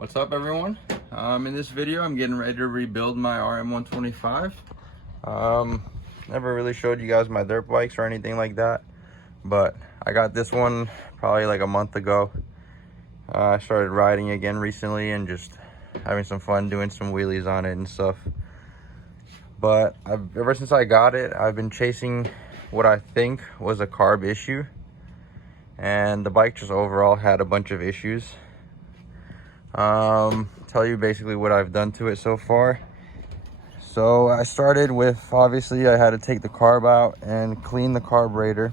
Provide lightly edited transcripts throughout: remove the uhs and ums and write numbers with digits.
What's up, everyone? In this video I'm getting ready to rebuild my Rm125. Never really showed you guys my dirt bikes or anything like that, but I got this one probably like a month ago. I started riding again recently and just having some fun doing some wheelies on it and stuff. But ever since I got it, I've been chasing what I think was a carb issue, and the bike just overall had a bunch of issues. Tell you basically what I've done to it so far. So I started with, obviously I had to take the carb out and clean the carburetor,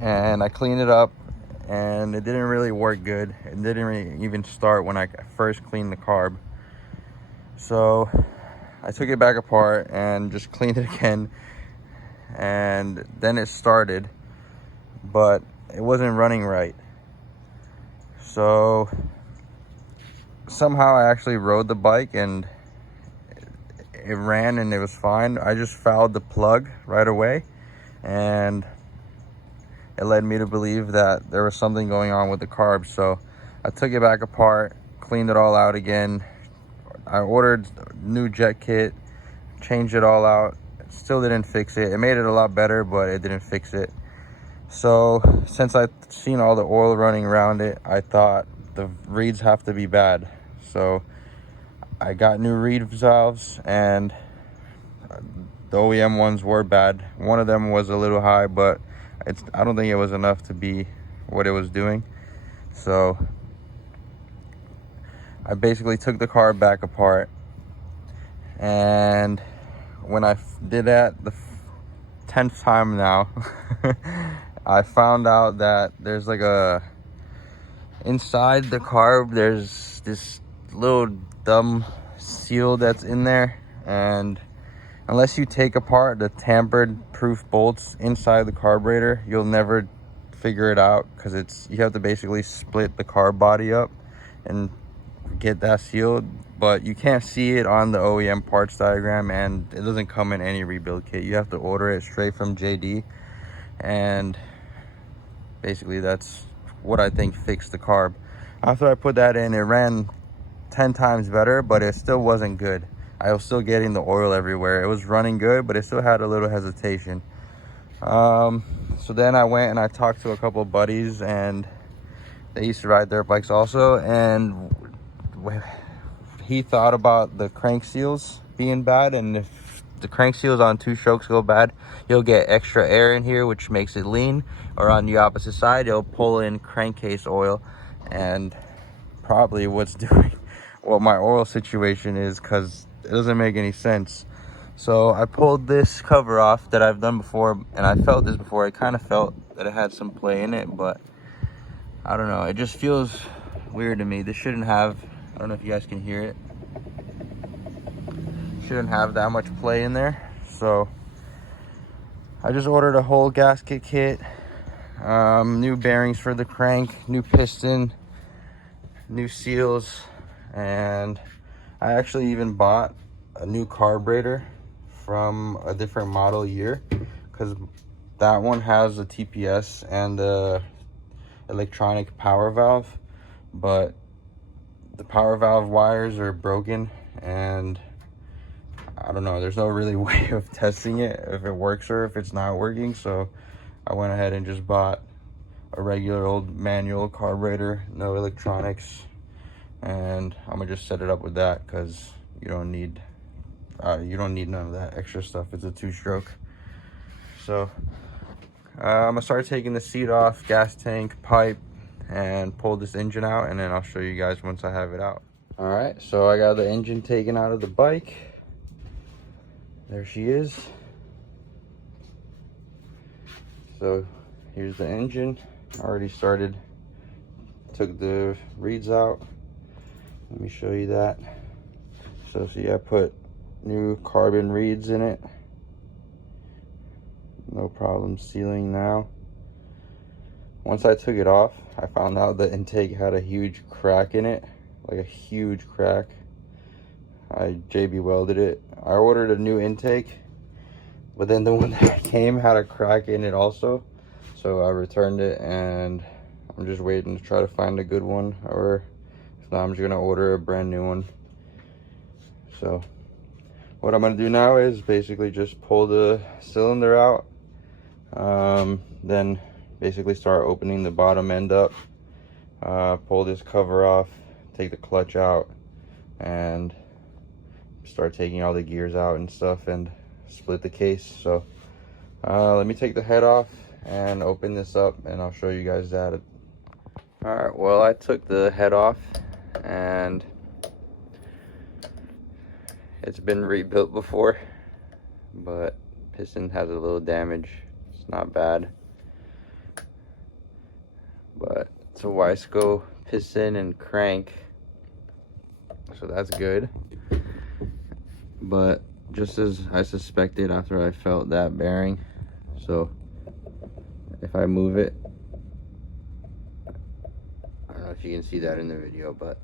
and I cleaned it up and it didn't really work good. It didn't really even start when I first cleaned the carb. So I took it back apart and just cleaned it again, and then it started, but it wasn't running right. So somehow I actually rode the bike and it ran and it was fine. I just fouled the plug right away, and it led me to believe that there was something going on with the carb. So I took it back apart, cleaned it all out again. I ordered new jet kit, changed it all out. It still didn't fix it. It made it a lot better, but it didn't fix it. So since I've seen all the oil running around it, I thought the reeds have to be bad. So I got new reed valves, and the OEM ones were bad. One of them was a little high, but I don't think it was enough to be what it was doing. So I basically took the car back apart, and when I did that the 10th time now, I found out that there's like inside the carb, there's this little dumb seal that's in there, and unless you take apart the tampered proof bolts inside the carburetor, you'll never figure it out, because you have to basically split the carb body up and get that sealed. But you can't see it on the OEM parts diagram, and it doesn't come in any rebuild kit. You have to order it straight from JD, and basically that's what I think fixed the carb. After I put that in, it ran 10 times better, but it still wasn't good. I was still getting the oil everywhere. It was running good, but it still had a little hesitation. So then I went and I talked to a couple of buddies, and they used to ride dirt bikes also, and he thought about the crank seals being bad, and if the crank seals on two strokes go bad, you'll get extra air in here, which makes it lean, or on the opposite side, you'll pull in crankcase oil, and probably what's doing what my oil situation is, because it doesn't make any sense. So I pulled this cover off that I've done before, and I felt this before. I kind of felt that it had some play in it, but I don't know, it just feels weird to me. This shouldn't have, I don't know if you guys can hear it, shouldn't have that much play in there. So I just ordered a whole gasket kit, new bearings for the crank, new piston, new seals, and I actually even bought a new carburetor from a different model year, because that one has a TPS and the electronic power valve, but the power valve wires are broken, and I don't know, there's no really way of testing it if it works or if it's not working. So I went ahead and just bought a regular old manual carburetor, no electronics, and I'm gonna just set it up with that, because you don't need none of that extra stuff. It's a two-stroke. So I'm gonna start taking the seat off, gas tank, pipe, and pull this engine out, and then I'll show you guys once I have it out. All right, so I got the engine taken out of the bike. There she is. So here's the engine. I already started, took the reeds out. Let me show you that. So see, I put new carbon reeds in it. No problem sealing now. Once I took it off, I found out the intake had a huge crack in it, like a huge crack. I JB welded it. I ordered a new intake, but then the one that came had a crack in it also. So I returned it, and I'm just waiting to try to find a good one, or So I'm just gonna order a brand new one. So what I'm gonna do now is basically just pull the cylinder out, then basically start opening the bottom end up, pull this cover off, take the clutch out, and start taking all the gears out and stuff, and split the case. So let me take the head off and open this up, and I'll show you guys that. All right, well, I took the head off and it's been rebuilt before, but piston has a little damage. It's not bad, but it's a Wiseco piston and crank, so that's good. But just as I suspected after I felt that bearing, so if I move it, I don't know if you can see that in the video, but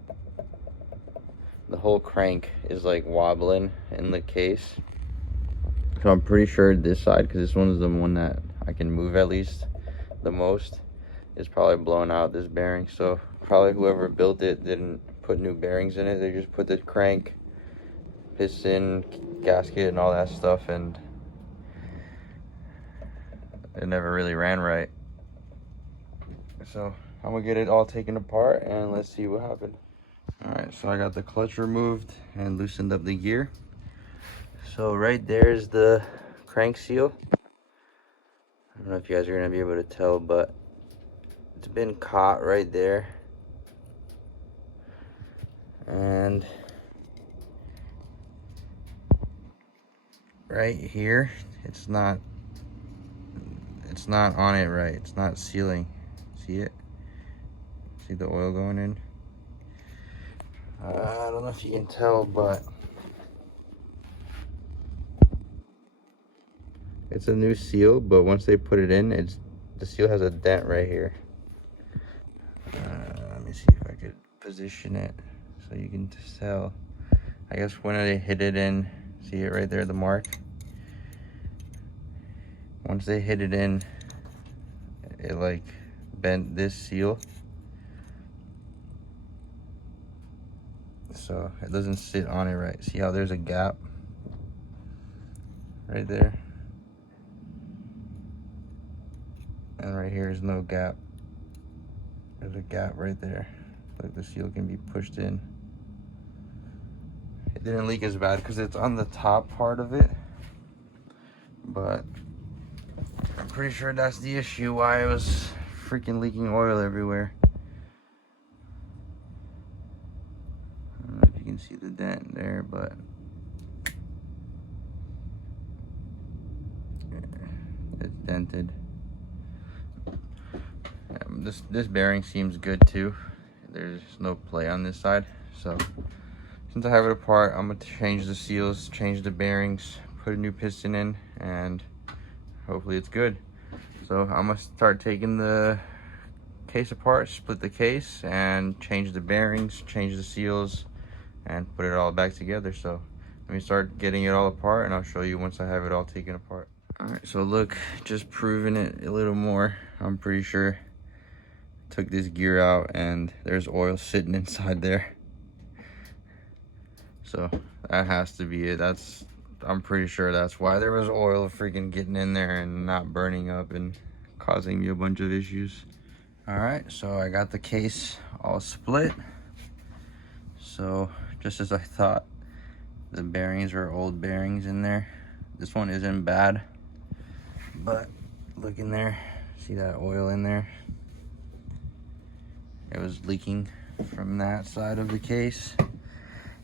the whole crank is like wobbling in the case. So I'm pretty sure this side, because this one is the one that I can move at least the most, is probably blown out, this bearing. So probably whoever built it didn't put new bearings in it. They just put the crank, piston, gasket, and all that stuff, and it never really ran right. So I'm gonna get it all taken apart and let's see what happened. All right, so I got the clutch removed and loosened up the gear. So right there is the crank seal. I don't know if you guys are gonna be able to tell, but it's been caught right there. And right here, it's not on it right. It's not sealing. See it? See the oil going in? I don't know if you can tell, but it's a new seal, but once they put it in, the seal has a dent right here. Let me see if I could position it so you can tell. I guess when they hit it in, see it right there, the mark? Once they hit it in, it like bent this seal. So it doesn't sit on it right. See how there's a gap right there? And right here is no gap. There's a gap right there. Like the seal can be pushed in. It didn't leak as bad because it's on the top part of it, but I'm pretty sure that's the issue why it was freaking leaking oil everywhere. I don't know if you can see the dent there, but it's dented. This bearing seems good too. There's no play on this side, so since I have it apart, I'm gonna change the seals, change the bearings, put a new piston in, and hopefully it's good. So I'm gonna start taking the case apart, split the case, and change the bearings, change the seals, and put it all back together. So let me start getting it all apart, and I'll show you once I have it all taken apart. All right, so look, just proving it a little more. I'm pretty sure took this gear out and there's oil sitting inside there. So that has to be it. I'm pretty sure that's why there was oil freaking getting in there and not burning up and causing me a bunch of issues. All right, so I got the case all split. So just as I thought, the bearings are old bearings in there. This one isn't bad, but look in there, see that oil in there? It was leaking from that side of the case.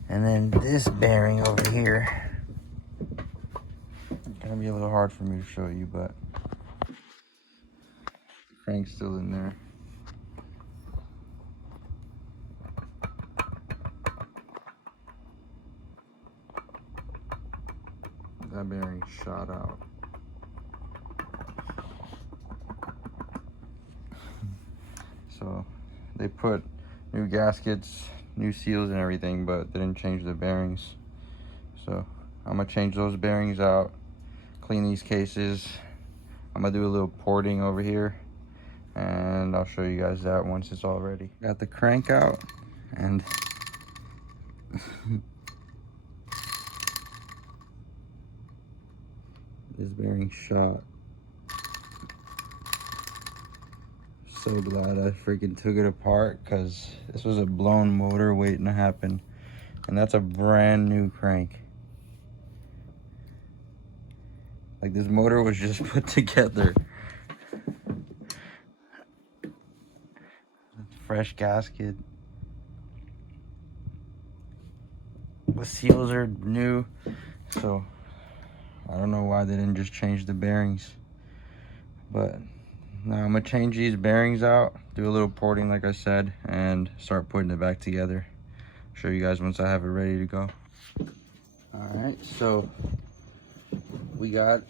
And then this bearing over here, it's gonna be a little hard for me to show you, but the crank's still in there. That bearing shot out. So they put new gaskets, new seals and everything, but didn't change the bearings. So I'm gonna change those bearings out, clean these cases. I'm gonna do a little porting over here, and I'll show you guys that once it's all ready. Got the crank out, And this bearing shot. So glad I freaking took it apart, because this was a blown motor waiting to happen, and that's a brand new crank. Like, this motor was just put together. Fresh gasket. The seals are new, so I don't know why they didn't just change the bearings. But now I'm gonna change these bearings out, do a little porting like I said, and start putting it back together. Show you guys once I have it ready to go. Alright, so we got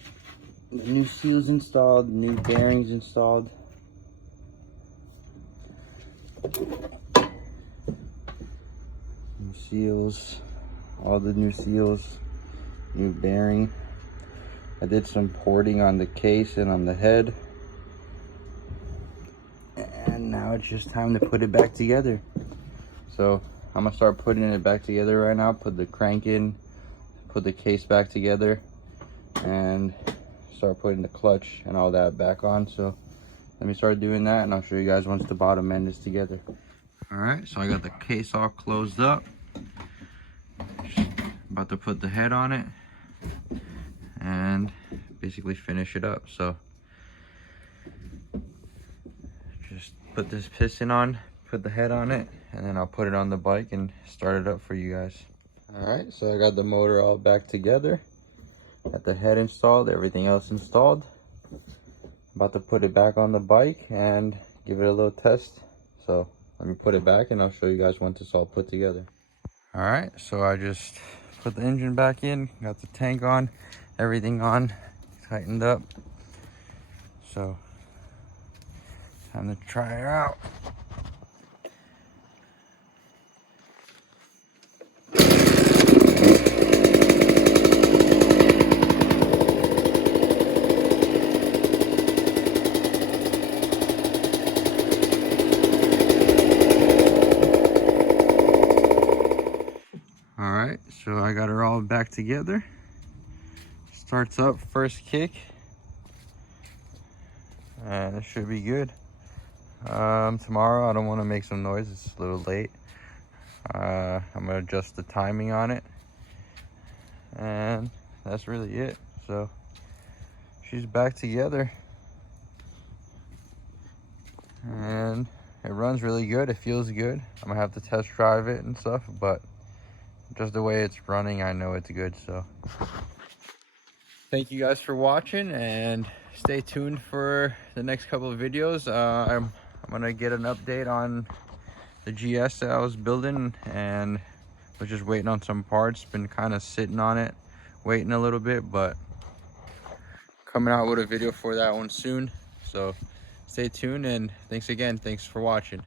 the new seals installed, new bearings installed. New seals, all the new seals, new bearing. I did some porting on the case and on the head. And now it's just time to put it back together. So I'm gonna start putting it back together right now, put the crank in, put the case back together, and start putting the clutch and all that back on. So let me start doing that, and I'll show you guys once the bottom end is together. All right, so I got the case all closed up. Just about to put the head on it and basically finish it up. So just put this piston on, put the head on it, and then I'll put it on the bike and start it up for you guys. All right, so I got the motor all back together, got the head installed, everything else installed. About to put it back on the bike and give it a little test. So let me put it back and I'll show you guys once it's all put together. All right, so I just put the engine back in, got the tank on, everything on, tightened up. So time to try her out. All right, so I got her all back together. Starts up first kick, and it should be good. Tomorrow I don't want to make some noise, it's a little late. I'm gonna adjust the timing on it, and that's really it. So she's back together, and it runs really good. It feels good. I'm gonna have to test drive it and stuff, but just the way it's running, I know it's good. So thank you guys for watching, and stay tuned for the next couple of videos. I'm gonna get an update on the GS that I was building, and was just waiting on some parts. Been kind of sitting on it, waiting a little bit, but coming out with a video for that one soon. So stay tuned, and thanks again. Thanks for watching.